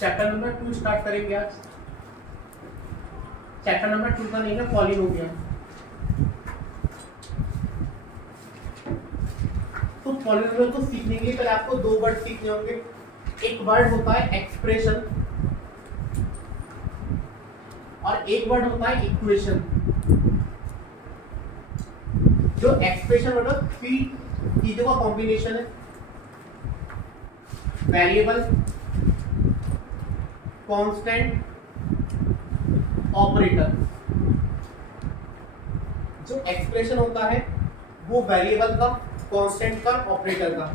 Chapter number 2 start करेंगे आज। Chapter number 2 का नेम है पॉलिनोमियल। तो पॉलिनोमियल को सीखने के लिए पहले आपको दो वर्ड सीखने होंगे। एक वर्ड होता है एक्सप्रेशन और एक वर्ड होता है इक्वेशन। जो एक्सप्रेशन मतलब थ्री चीजों का कॉम्बिनेशन है, वेरिएबल, कांस्टेंट, ऑपरेटर। जो एक्सप्रेशन होता है वो वेरिएबल का, कांस्टेंट का, ऑपरेटर का।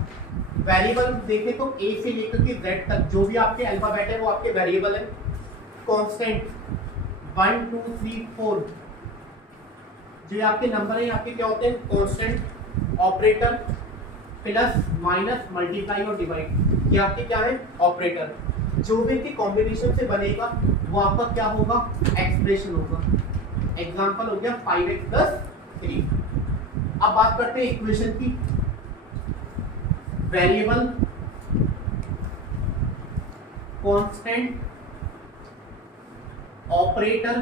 वेरिएबल देखें तो ए से लेकर के जेड तक जो भी आपके अल्फाबेट है वो आपके वेरिएबल है। कांस्टेंट 1 2 3 4 जो आपके नंबर है आपके क्या होते हैं, constant. Operator plus minus multiply और डिवाइड, ये आपके क्या है, ऑपरेटर। जो भी इनके कॉम्बिनेशन से बनेगा वो आपका क्या होगा, एक्सप्रेशन होगा। एग्जांपल हो गया 5x + 3। अब बात करते हैं इक्वेशन की। वेरिएबल, कांस्टेंट, ऑपरेटर,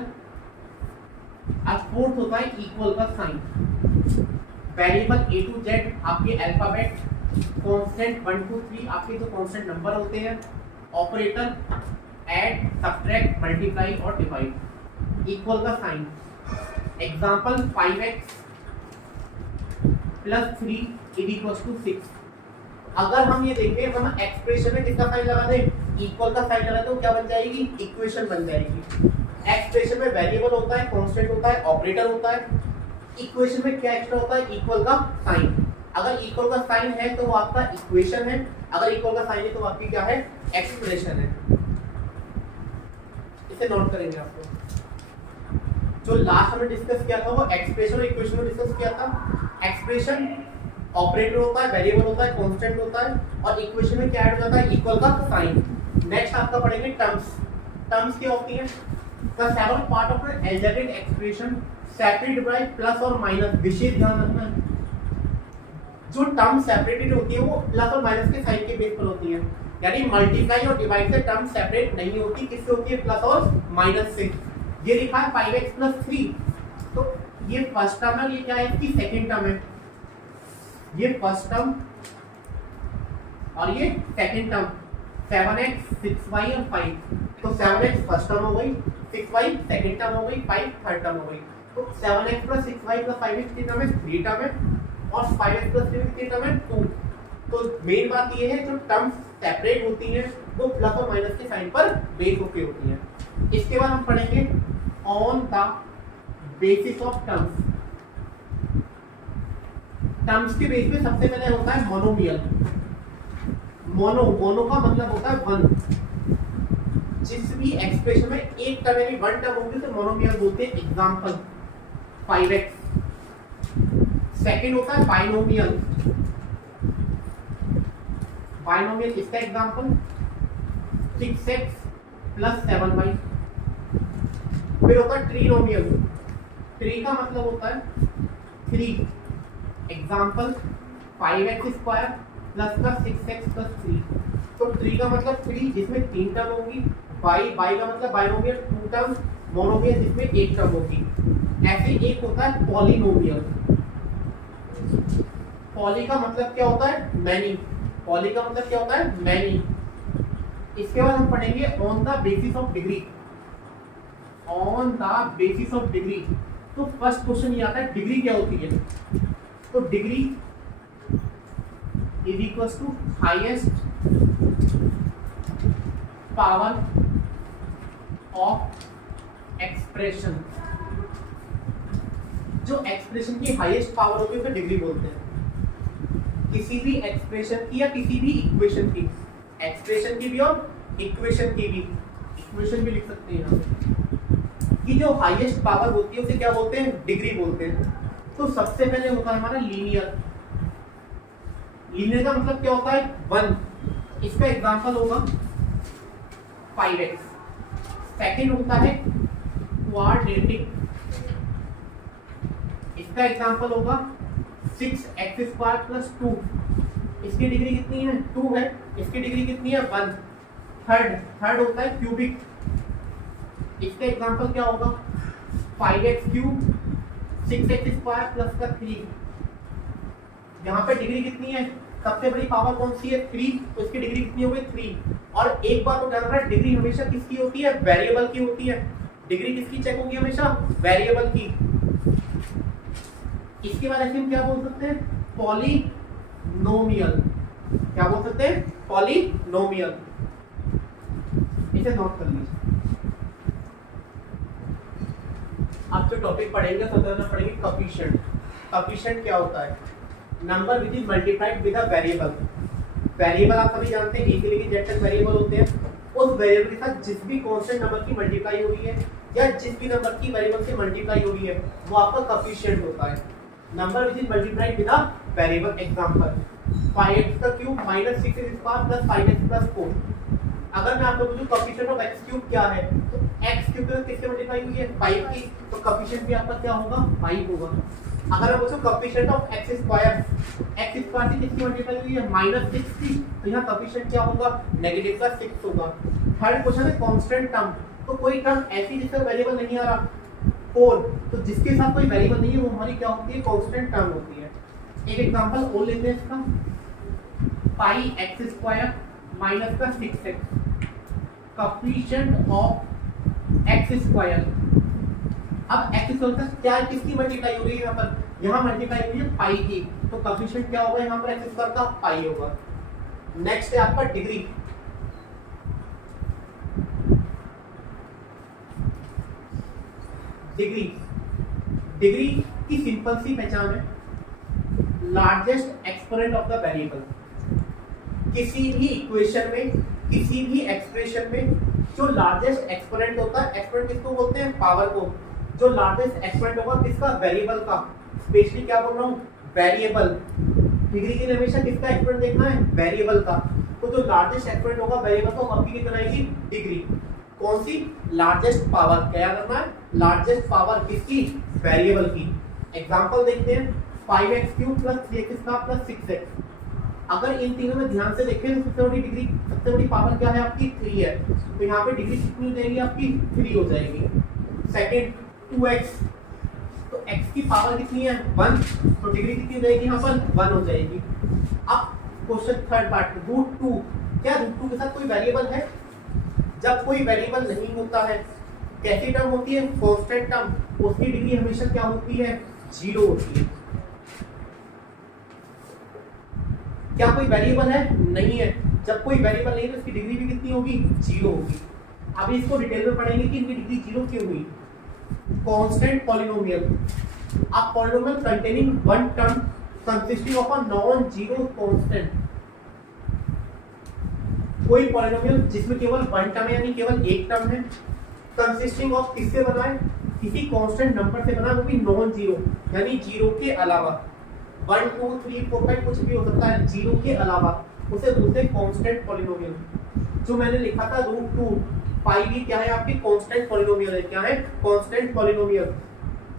अब फोर्थ होता है इक्वल का sign. Variable A to Z आपके अल्फाबेट, कांस्टेंट 1 2 3 आपके जो कांस्टेंट नंबर होते हैं, ऑपरेटर ऐड, सब्ट्रैक्ट, मल्टीप्लाई और डिवाइड, इक्वल का साइन। Example 5x + 3 = 6। अगर हम ये देखें हम एक्सप्रेशन में किसका साइन लगा दें, इक्वल का साइन लगा, तो क्या बन जाएगी, इक्वेशन बन जाएगी। एक्सप्रेशन में वेरिएबल होता है, कांस्टेंट होता है, ऑपरेटर होता है। इक्वेशन में क्या एक्स्ट्रा होता है, इक्वल का साइन। अगर इक्वल का साइन है तो वो आपका इक्वेशन है, अगर इक्वल का साइन है तो आपकी क्या है, एक्सप्रेशन है। इसे नोट करेंगे आपको। जो लास्ट हमने डिस्कस किया था वो एक्सप्रेशन और इक्वेशन में डिस्कस किया था। एक्सप्रेशन ऑपरेटर होता है, वेरिएबल होता है, कांस्टेंट होता है, और इक्वेशन में क्या ऐड हो जाता है, इक्वल का साइन। नेक्स्ट आपका पढ़ेंगे टर्म्स। टर्म्स क्या होती है, the several part of N algebraic expression separated by plus और माइनस। विशेष ध्यान रखना है, जो टर्म सेपरेटेड होती है वो प्लस और माइनस के साइन के बेस पर होती है। यानी मल्टीप्लाई और डिवाइड से टर्म सेपरेट नहीं होती, किससे होती है, प्लस और माइनस से। ये लिखा है 5x + 3, तो ये फर्स्ट टर्म है, ये क्या है, इसकी सेकंड टर्म है। ये फर्स्ट टर्म और ये सेकंड टर्म, 7x 6y और 5। तो 7x फर्स्ट टर्म हो गई, 6y सेकंड टर्म हो गई, 5 थर्ड टर्म हो गई। तो 7x + 6y + 5x कितनी टर्म है, 3 टर्म है, और 5x + 3 कितनी टर्म है, 2। तो मेन बात ये है जो टर्म्स सेपरेट होती हैं वो प्लस और माइनस के साइन पर बेस होके होती हैं। इसके बाद हम पढ़ेंगे on the basis of terms. Terms के बेस पे सबसे पहले होता है मोनोमियल। मोनो का मतलब होता है वन। जिस भी एक्सप्रेशन में एक टर्म यानी वन टर्म होगी तो मोनोमियल बोलते हैं। Example 5x। सेकंड होता है बाइनोमियल। बाइनोमियल इसका एग्जांपल 6x + 7y। फिर होता है ट्रिनोमियल। ट्री का मतलब होता है 3। Example 5x² + 6x + 3। तो ट्री का मतलब 3 जिसमें 3 टर्म होंगी। बाई का मतलब बाइनोमियल 2 टर्म, मोनोमियल जिसमें 1 टर्म होगी। ऐसे एक होता है पॉलिनोमियल। पॉली का मतलब क्या होता है, मैनी। पॉली का मतलब क्या होता है, मैनी। इसके बाद हम पढ़ेंगे on the basis of degree. On the basis of degree, तो फर्स्ट क्वेश्चन ये आता है डिग्री क्या होती है। तो degree = highest power of expression. जो एक्सप्रेशन की हाईएस्ट पावर होती है उसे डिग्री बोलते हैं। किसी भी एक्सप्रेशन की या किसी भी इक्वेशन की, एक्सप्रेशन की भी और इक्वेशन की भी, इक्वेशन भी लिख सकते हैं यहाँ कि जो हाईएस्ट पावर होती है उसे क्या बोलते हैं, डिग्री बोलते हैं। तो सबसे पहले होता है हमारा लीनियर। लीनियर का मतलब क्या होता है, 1। इसका एग्जांपल होगा 5x। सेकंड होता है क्वाड्रेटिक। इसका एग्जांपल होगा 6x² + 2। इसकी डिग्री कितनी है, 2 है। इसकी डिग्री कितनी है, 1। थर्ड होता है क्यूबिक। इसका एग्जांपल क्या होगा? 5x cube 6x square plus का 3। यहाँ पे डिग्री कितनी है? सबसे बड़ी पावर कौन सी है? 3, तो इसकी डिग्री कितनी हो गई? 3। और एक बात तो ध्यान रखना, डिग्री हमेशा किसकी होती है? वेरिएबल की होती है। डिग्री किसकी चेक होगी हमेशा? वेरिएबल की। इसके बाद ऐसे हम क्या बोल सकते हैं? पॉलिनोमियल। क्या बोल सकते हैं? पॉलिनोमियल। इसे नोट कर लीजिए। अब जो टॉपिक पढ़ेंगे सबसे पढ़ेंगे कोएफिशिएंट। कोएफिशिएंट क्या होता है? Number which is multiplied with a variable. Variable आप सभी जानते हैं ए से लेकर जेड तक वेरिएबल होते हैं। उस वेरिएबल के साथ जिस भी कांस्टेंट नंबर की मल्टीप्लाई हो रही है या जिस भी नंबर की वेरिएबल से मल्टीप्लाई हो रही है वो आपका कोएफिशिएंट होता है। Number which is multiplied with a variable. Example 5x का cube minus 6x square plus 5x plus 4। अगर मैं आपको पूछूं कोएफिशिएंट ऑफ x क्यूब क्या है, तो x क्यूब के किससे मल्टीप्लाई हुई है? 5 की, तो कोएफिशिएंट भी आपका क्या होगा? 5 होगा। अगर मैं पूछूं कोएफिशिएंट ऑफ x स्क्वायर से किसकी मल्टीप्लाई हुई है? -6 की, तो यहाँ कोएफिशिएंट क्या होगा? नेगेटिव का 6 होगा। थर्ड क्वेश्चन है कांस्टेंट टर्म। तो कोई टर्म ऐसी जिसका वेरिएबल नहीं आ रहा 4, तो जिसके साथ कोई वेरिएबल नहीं है वो हमारी क्या होती है? कांस्टेंट टर्म होती है। एक एग्जांपल और लेते हैं इसका, 5x स्क्वायर माइनस का 6x। Coefficient of x square. अब x स्क्वायर का क्या किसकी मल्टीप्लाई हो रही है? यहाँ पर यहाँ मल्टीप्लाई हुई है पाई की, तो कोएफिशिएंट क्या होगा यहाँ पर? x स्क्वायर का पाई होगा। नेक्स्ट है आपका डिग्री। डिग्री की सिंपल सी पहचान है, largest exponent of the variable. किसी भी इक्वेशन में, किसी भी एक्सप्रेशन में जो लार्जेस्ट एक्सपोनेंट होता है, एक्सपोनेंट किसको बोलते हैं? पावर को। जो लार्जेस्ट एक्सपोनेंट होगा किसका? वेरिएबल का। स्पेशली क्या बोल रहा हूँ? वेरिएबल। डिग्री के लिए हमेशा किसका एक्सपोनेंट देखना है? वेरिएबल का। तो जो लार्जेस्ट एक्सपोनेंट होगा वेरिएबल का, आपकी कितना आएगी? डिग्री। कौन सी? Largest power. क्या करना है? लार्जेस्ट पावर किसकी? वेरिएबल की। एग्जांपल देखते हैं, 5x cube plus 3x square plus 6x। अगर इन तीनों में ध्यान से देखें तो सबसे बड़ी डिग्री, सबसे बड़ी पावर क्या है आपकी? 3 है। तो यहाँ पे डिग्री कितनी हो जाएगी आपकी? 3 हो जाएगी। सेकंड 2x, तो x की पावर कितनी है? 1, तो डिग्री कितनी हो जाएगी यहाँ पर? 1 हो जाएगी। अब क्वेश्चन थर्ड पार्ट, √2। क्या √2 के साथ कोई वेरिएबल है? जब कोई वेरिएबल नहीं होता है, कैसी टर्म होती है? Constant term. उसकी डिग्री हमेशा क्या होती है? 0 होती है। क्या कोई वेरिएबल है? नहीं है। जब कोई वेरिएबल नहीं है तो इसकी डिग्री भी कितनी होगी? 0 होगी। अब इसको डिटेल में पढ़ेंगे कि इनकी डिग्री 0 क्यों हुई। Constant polynomial. अब polynomial containing one term consisting of a non zero constant. कोई पॉलिनोमियल जिसमें केवल वन टर्म है, यानी केवल एक टर्म है, कंसिस्टिंग ऑफ किससे बना है? किसी कांस्टेंट नंबर से बना, वो भी नॉन जीरो, यानी जीरो के अलावा। 1 2 3 4 5 कुछ भी हो सकता है, जीरो के अलावा उसे बोलते हैं कांस्टेंट पॉलिनोमियल। जो मैंने लिखा था √2 पाई भी क्या है आपकी? कांस्टेंट पॉलिनोमियल है। क्या है? Constant polynomial.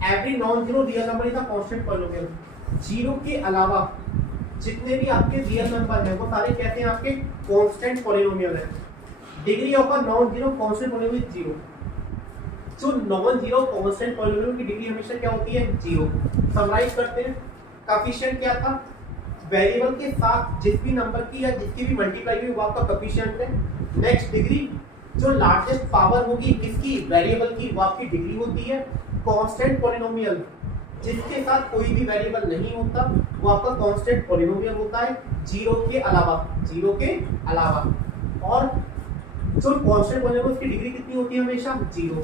Every non zero real number is a constant polynomial. Zero के अलावा जितने भी आपके रियल नंबर हैं वो सारे कहते हैं आपके कांस्टेंट पॉलिनोमियल है। Degree of a non zero constant polynomial 0। जो नॉन जीरो कांस्टेंट पॉलिनोमियल की डिग्री हमेशा क्या होती है? 0। समराइज करते हैं, कोएफिशिएंट क्या था? वेरिएबल के साथ जिस भी नंबर की या जिसकी भी मल्टीप्लाई हुई वो आपका कोएफिशिएंट है। नेक्स्ट डिग्री, जो लार्जेस्ट पावर होगी किसकी? वेरिएबल की, वो आपकी डिग्री होती है। कांस्टेंट पॉलिनोमियल, जिसके साथ कोई भी वेरिएबल नहीं होता वो आपका कांस्टेंट पॉलिनोमियल होता है, जीरो के अलावा। जीरो के अलावा। और जो कांस्टेंट पॉलिनोमियल की डिग्री कितनी होती है? हमेशा 0।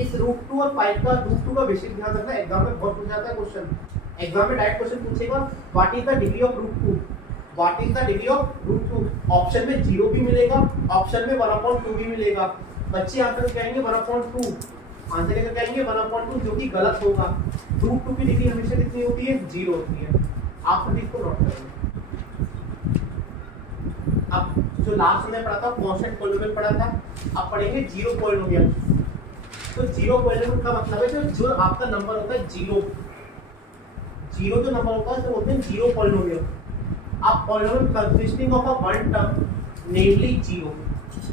इस √2 और पाई का, √2 का विशेष ध्यान रखना, एग्जाम में बहुत पूछा जाता है क्वेश्चन। एग्जाम में डायरेक्ट क्वेश्चन पूछेगा what is the degree of √2, what is the degree of √2। Option में 0 भी मिलेगा, ऑप्शन में 1/2 भी मिलेगा। बच्चे आंसर कहेंगे 1/2, आंसर लेकर कहेंगे 1/2, जो कि गलत होगा। √2 की डिग्री हमेशा कितनी होती है? 0 होती है। आप सभी इसको नोट करेंगे। अब जो लास्ट हमने पढ़ा था कांस्टेंट पॉलिनोमियल पढ़ा था, अब पढ़ेंगे जीरो पॉलिनोमियल। तो जीरो पॉलिनोमियल का मतलब है जो आपका नंबर होता है जीरो, जीरो जो नंबर होता है तो बोलते हैं जीरो पॉलिनोमियल। अब polynomial consisting of a one term namely zero.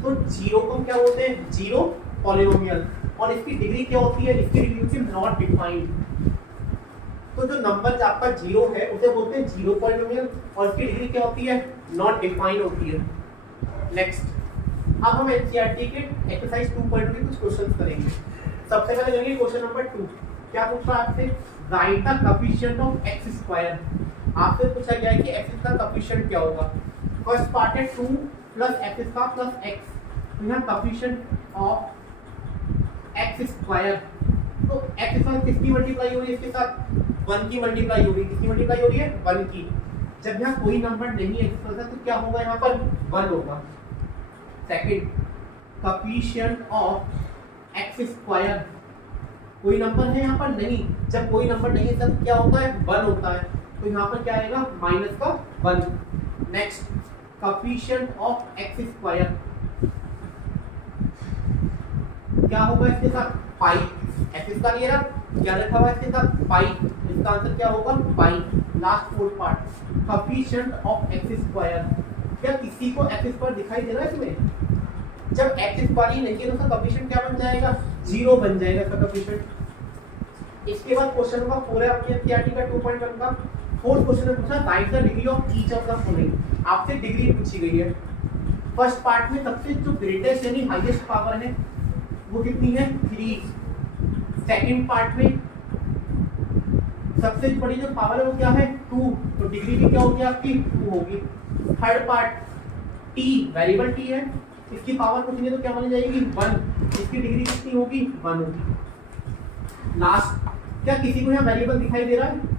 तो जीरो को क्या बोलते हैं, जीरो पॉलिनोमियल, और इसकी डिग्री क्या होती है, इसकी डिग्री होती है नॉट डिफाइंड। तो जो नंबर आपका जीरो है उसे बोलते हैं जीरो पॉलिनोमियल, और इसकी डिग्री क्या होती है, नॉट डिफाइंड होती है। नेक्स्ट, अब हम एनसीईआरटी के एक्सरसाइज 2.2 के कुछ क्वेश्चंस करेंगे। सबसे पहले करेंगे क्वेश्चन नंबर 2। क्या पूछ रहा है आपसे, right the coefficient of x square. आपसे पूछा गया है कि एक्स का कोएफिशिएंट क्या होगा। फर्स्ट पार्ट है 2 प्लस एक्स का प्लस एक्स, तो यहाँ कोएफिशिएंट ऑफ एक्स स्क्वायर, तो एक्स स्क्वायर किसकी मल्टीप्लाई हो रही है, इसके साथ 1 की मल्टीप्लाई हो रही है। किसकी मल्टीप्लाई हो रही है, 1 की। जब यहाँ कोई नंबर नहीं है एक्स तो क्या होगा, यहाँ पर 1 होगा। Second, coefficient of x square, कोई नंबर है यहाँ पर नहीं, जब कोई नंबर नहीं है तब क्या होता है, 1 होता है, तो यहाँ पर क्या आएगा, माइनस का 1। Next, coefficient of x square क्या होगा, इसके साथ पाई, एक्स का लिए ना क्या रखा हुआ है इसके साथ पाई, इसका आंसर क्या होगा, pi. Last fourth part, coefficient of x square, क्या किसी को एक्स स्क्वायर दिखाई दे रहा है इसमें, जब एक्स स्क्वायर ही नहीं है तो उसका कोएफिशिएंट क्या बन जाएगा, 0 बन जाएगा इसका कोएफिशिएंट। इसके बाद क्वेश्चन नंबर 4 है आपके एनसीईआरटी का 2.1 का। फोर्थ क्वेश्चन में पूछा right the degree of each of the following. आपसे डिग्री पूछी गई है। फर्स्ट पार्ट में सबसे जो ग्रेटेस्ट यानी हाईएस्ट पावर है वो कितनी है, 3। सेकंड पार्ट में सबसे बड़ी जो पावर है वो क्या है, 2, तो डिग्री भी क्या होगी आपकी, 2 होगी। Third part t, variable t है, इसकी पावर कुछ नहीं तो क्या मानी जाएगी, 1, इसकी डिग्री कितनी होगी, 1 होगी। लास्ट, क्या किसी को यहाँ वेरिएबल दिखाई दे रहा है,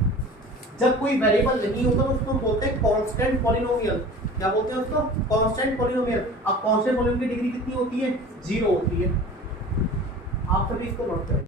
जब कोई वेरिएबल नहीं होता तो उसको बोलते हैं कांस्टेंट पॉलिनोमियल। क्या बोलते हैं उसको, कांस्टेंट पॉलिनोमियल। अब कांस्टेंट पॉलिनोमियल की डिग्री कितनी होती है, 0 होती है। आप सभी इसको नोट करें।